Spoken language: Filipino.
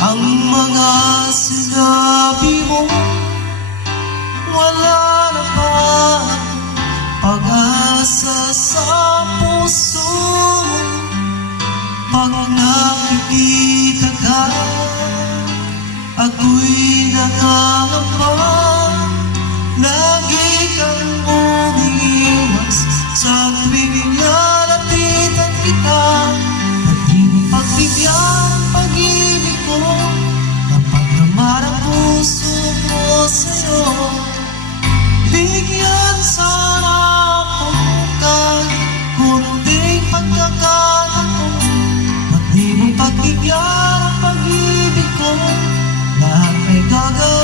Ang mga sinabi mo, wala na ba pag-asa sa puso? Pag nakikita ka, ako'y nangangamba. Lagi kang umiiwas sa tuwing nilalapitan kita. Ba't di mo pagbigyan ang pag-ibig ko? Kapag naman ang puso ko sa'yo, bigyan sana ako kahit kunting pagkakataon. Ba't di mo pagbigyan ang pag-ibig ko? Lahat ay gagawin